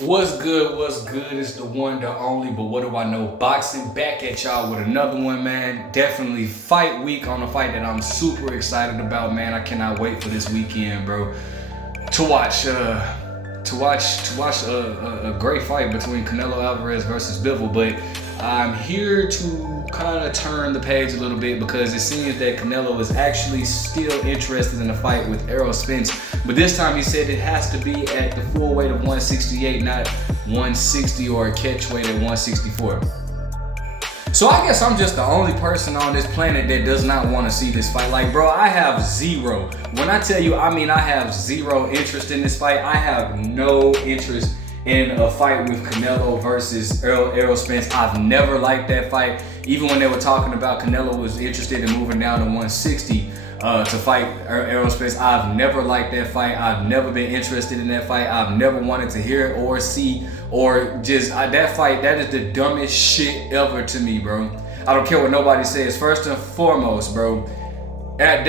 What's good? What's good? It's the one, the only, but what do I know? Boxing back at y'all with another one, man. Definitely fight week on a fight that I'm super excited about, man. I cannot wait for this weekend, bro. To watch a great fight between Canelo Alvarez versus Bivol, but I'm here to kind of turn the page a little bit because it seems that Canelo is actually still interested in a fight with Errol Spence, but this time he said it has to be at the full weight of 168, not 160 or a catch weight at 164. So I guess I'm just the only person on this planet that does not want to see this fight. Like, bro, I have zero. When I tell you, I mean I have zero interest in this fight. I have no interest in a fight with Canelo versus Errol Spence. I've never liked that fight. Even when they were talking about Canelo was interested in moving down to 160 to fight Errol Spence, I've never liked that fight. I've never been interested in that fight. I've never wanted to hear or see or just that fight. That is the dumbest shit ever to me, bro. I don't care what nobody says. First and foremost, bro, I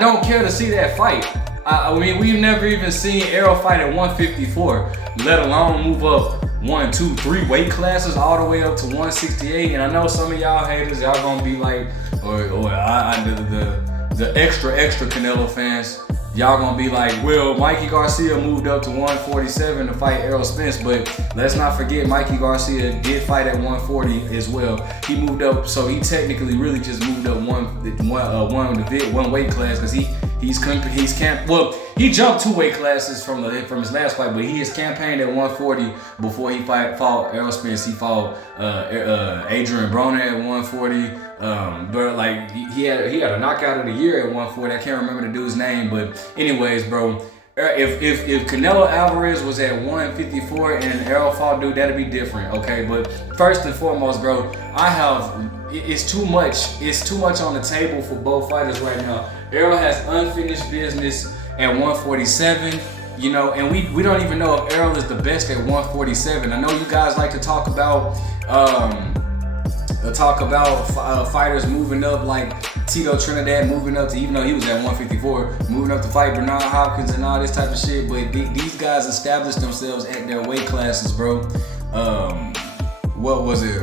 don't care to see that fight. I mean, we've never even seen Errol fight at 154, let alone move up 1, 2, 3 weight classes all the way up to 168. And I know some of y'all haters, y'all gonna be like, the extra Canelo fans, y'all gonna be like, well, Mikey Garcia moved up to 147 to fight Errol Spence, but let's not forget Mikey Garcia did fight at 140 as well. He moved up, so he technically really just moved up one weight class because he jumped 2 weight classes from his last fight, but he has campaigned at 140 before he fought Errol Spence. He fought Adrian Broner at 140. But like he had a knockout of the year at 140. I can't remember the dude's name, but anyways, bro. If Canelo Alvarez was at 154 and Errol fought dude, that'd be different, okay? But first and foremost, bro, it's too much on the table for both fighters right now. Errol has unfinished business at 147, you know, and we don't even know if Errol is the best at 147. I know you guys like to talk about fighters moving up, like Tito Trinidad moving up to, even though he was at 154, moving up to fight Bernard Hopkins and all this type of shit. But these guys established themselves at their weight classes, bro. What was it?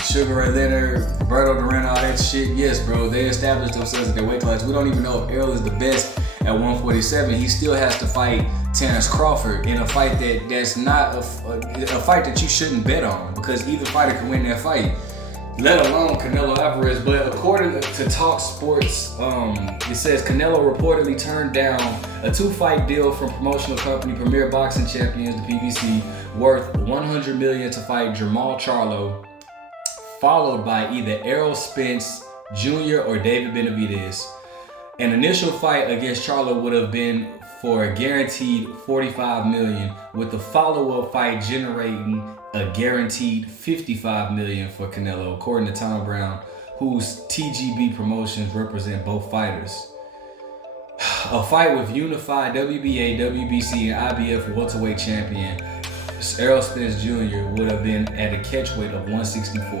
Sugar Ray Leonard, Roberto Duran, all that shit. Yes, bro, they established themselves at their weight class. We don't even know if Errol is the best at 147. He still has to fight Terrence Crawford in a fight that's not a fight that you shouldn't bet on, because either fighter can win that fight, let alone Canelo Alvarez. But according to Talk Sports, it says Canelo reportedly turned down a 2-fight deal from promotional company Premier Boxing Champions, the PBC, worth $100 million to fight Jermall Charlo, followed by either Errol Spence Jr. or David Benavidez. An initial fight against Charlo would have been for a guaranteed $45 million, with the follow-up fight generating a guaranteed $55 million for Canelo, according to Tom Brown, whose TGB promotions represent both fighters. A fight with unified WBA, WBC, and IBF welterweight champion Errol Spence Jr. would have been at a catch weight of 164,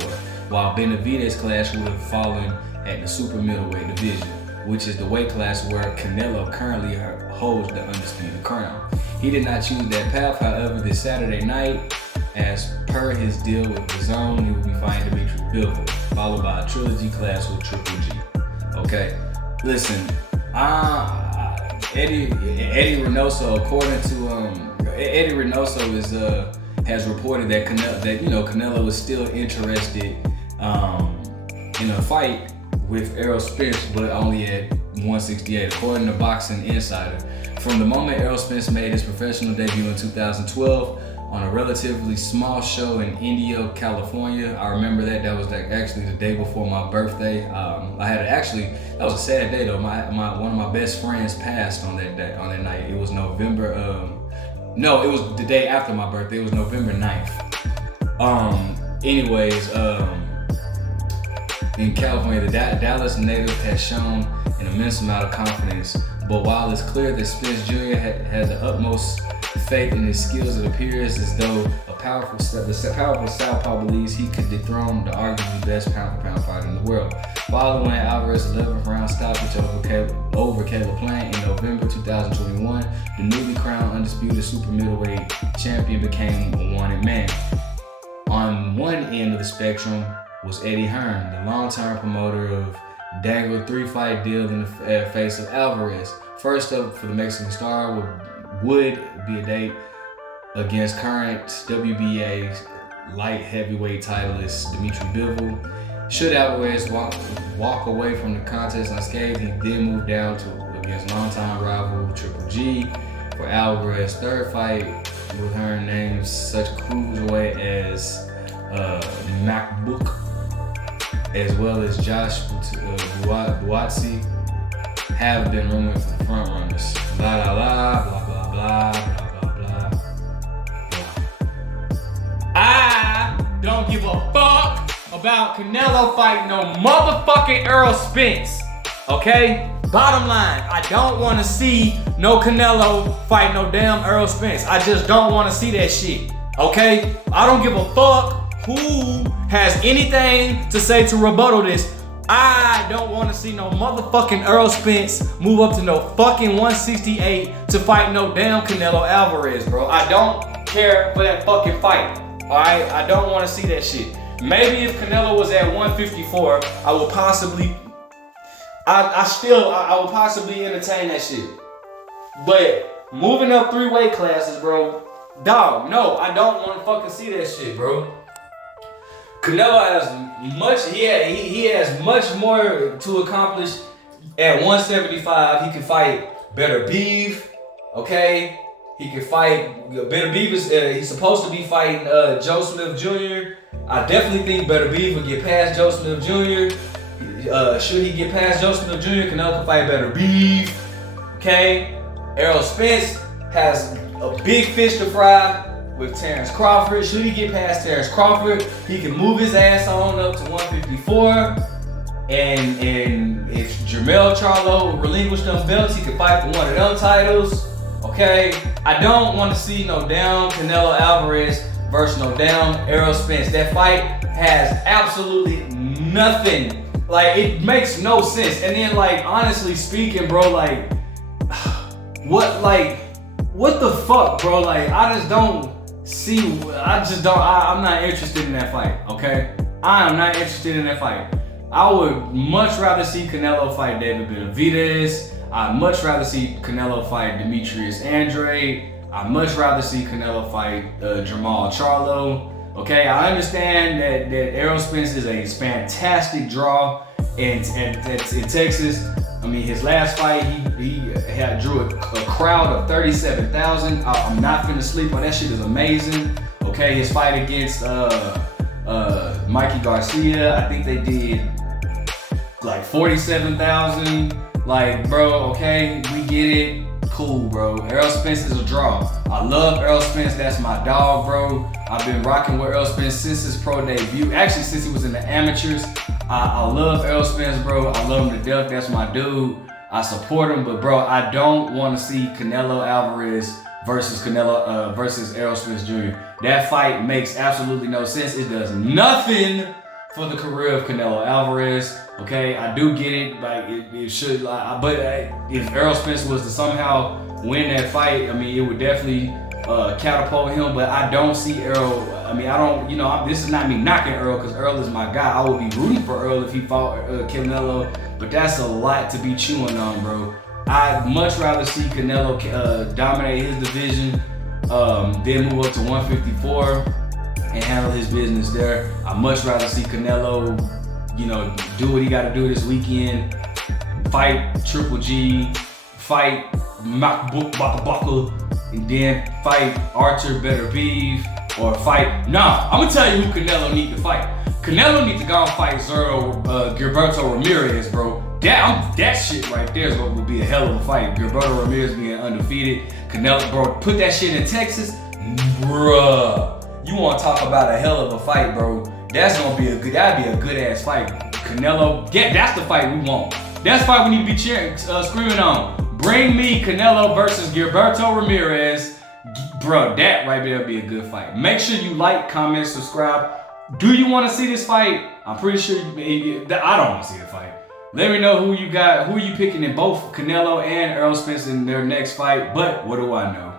while Benavidez' clash would have fallen at the super middleweight division, which is the weight class where Canelo currently holds the undisputed crown. He did not choose that path, however, this Saturday night, as per his deal with the Zone, he will be fighting Dimitri Bivol, followed by a trilogy clash with Triple G. Okay, listen, Eddie Reynoso, according to Eddie Reynoso has reported that Canelo is still interested in a fight with Errol Spence, but only at 168, according to Boxing Insider. From the moment Errol Spence made his professional debut in 2012 on a relatively small show in Indio, California. I remember that was actually the day before my birthday. That was a sad day though. One of my best friends passed on that night. It was November. It was the day after my birthday. It was November 9th. In California, the Dallas native has shown an immense amount of confidence. But while it's clear that Spence Jr. had the utmost faith in his skills. It appears as though the powerful southpaw believes he could dethrone the arguably best pound-for-pound fighter in the world. Following Alvarez's 11th round stoppage over Caleb Plant in November 2021, the newly crowned undisputed super middleweight champion became a wanted man. On one end of the spectrum was Eddie Hearn, the long-term promoter of dangled 3-fight deal in the face of Alvarez. First up for the Mexican star would be a date against current WBA light heavyweight titleist Dimitri Bivol. Should Alvarez walk away from the contest unscathed, he then moved down to against longtime rival Triple G. For Alvarez's third fight with Hearn, names such cruiserweight as MacBook, as well as Josh Buatsi, have been rumored for the front runners. Blah blah blah blah blah blah blah blah blah. I don't give a fuck about Canelo fighting no motherfucking Errol Spence. Okay? Bottom line, I don't want to see no Canelo fight no damn Errol Spence. I just don't want to see that shit. Okay? I don't give a fuck who has anything to say to rebuttal this. I don't want to see no motherfucking Errol Spence move up to no fucking 168 to fight no damn Canelo Alvarez, bro. I don't care for that fucking fight. Alright? I don't want to see that shit. Maybe if Canelo was at 154, I would possibly I would possibly entertain that shit. But moving up 3 weight classes, bro, dog, no, I don't want to fucking see that shit, bro. Canelo has much, he has much more to accomplish at 175. He can fight better beef, okay? He can fight better beef. He's supposed to be fighting Joe Smith Jr. I definitely think better beef will get past Joe Smith Jr. Should he get past Joe Smith Jr., Canelo can fight better beef, okay? Errol Spence has a big fish to fry with Terrence Crawford. Should he get past Terrence Crawford, he can move his ass on up to 154. And if Jermell Charlo relinquish them belts, he can fight for one of them titles, okay? I don't want to see no down Canelo Alvarez versus no down Errol Spence. That fight has absolutely nothing. Like, it makes no sense. And then, like, honestly speaking, bro, like, what the fuck, bro? Like, I just don't see, I'm not interested in that fight, okay? I am not interested in that fight. I would much rather see Canelo fight David Benavidez. I'd much rather see Canelo fight Demetrius Andrade. I'd much rather see Canelo fight Jermall Charlo. Okay, I understand that Errol Spence is a fantastic draw in Texas. I mean, his last fight, he drew a crowd of 37,000. I'm not finna sleep on that shit. Is amazing. Okay, his fight against Mikey Garcia, I think they did like 47,000. Like, bro, okay, we get it. Cool, bro. Errol Spence is a draw. I love Errol Spence. That's my dog, bro. I've been rocking with Errol Spence since his pro debut. Actually, since he was in the amateurs. I love Errol Spence, bro. I love him to death. That's my dude. I support him, but bro, I don't want to see Canelo Alvarez versus Errol Spence Jr. That fight makes absolutely no sense. It does nothing for the career of Canelo Alvarez. Okay, I do get it, like it should, but if Errol Spence was to somehow win that fight, I mean, it would definitely catapult him. But I don't see Errol. I mean, I don't, this is not me knocking Errol, because Errol is my guy. I would be rooting for Errol if he fought Canelo, but that's a lot to be chewing on, bro. I'd much rather see Canelo dominate his division, then move up to 154 and handle his business there. I'd much rather see Canelo, do what he got to do this weekend, fight Triple G, fight Makbuk, and then fight Archer Better Beef, or fight, I'm gonna tell you who Canelo need to fight. Canelo need to go and fight Gilberto Ramirez, bro. That shit right there is what would be a hell of a fight. Gilberto Ramirez being undefeated. Canelo, bro, put that shit in Texas, bruh. You wanna talk about a hell of a fight, bro. That'd be a good ass fight. Canelo, that's the fight we want. That's the fight we need to be cheering, screaming on. Bring me Canelo versus Gilberto Ramirez. Bro, that right there be a good fight. Make sure you like, comment, subscribe. Do you want to see this fight? I'm pretty sure I don't want to see the fight. Let me know who you got, who you picking in both Canelo and Errol Spence in their next fight. But what do I know?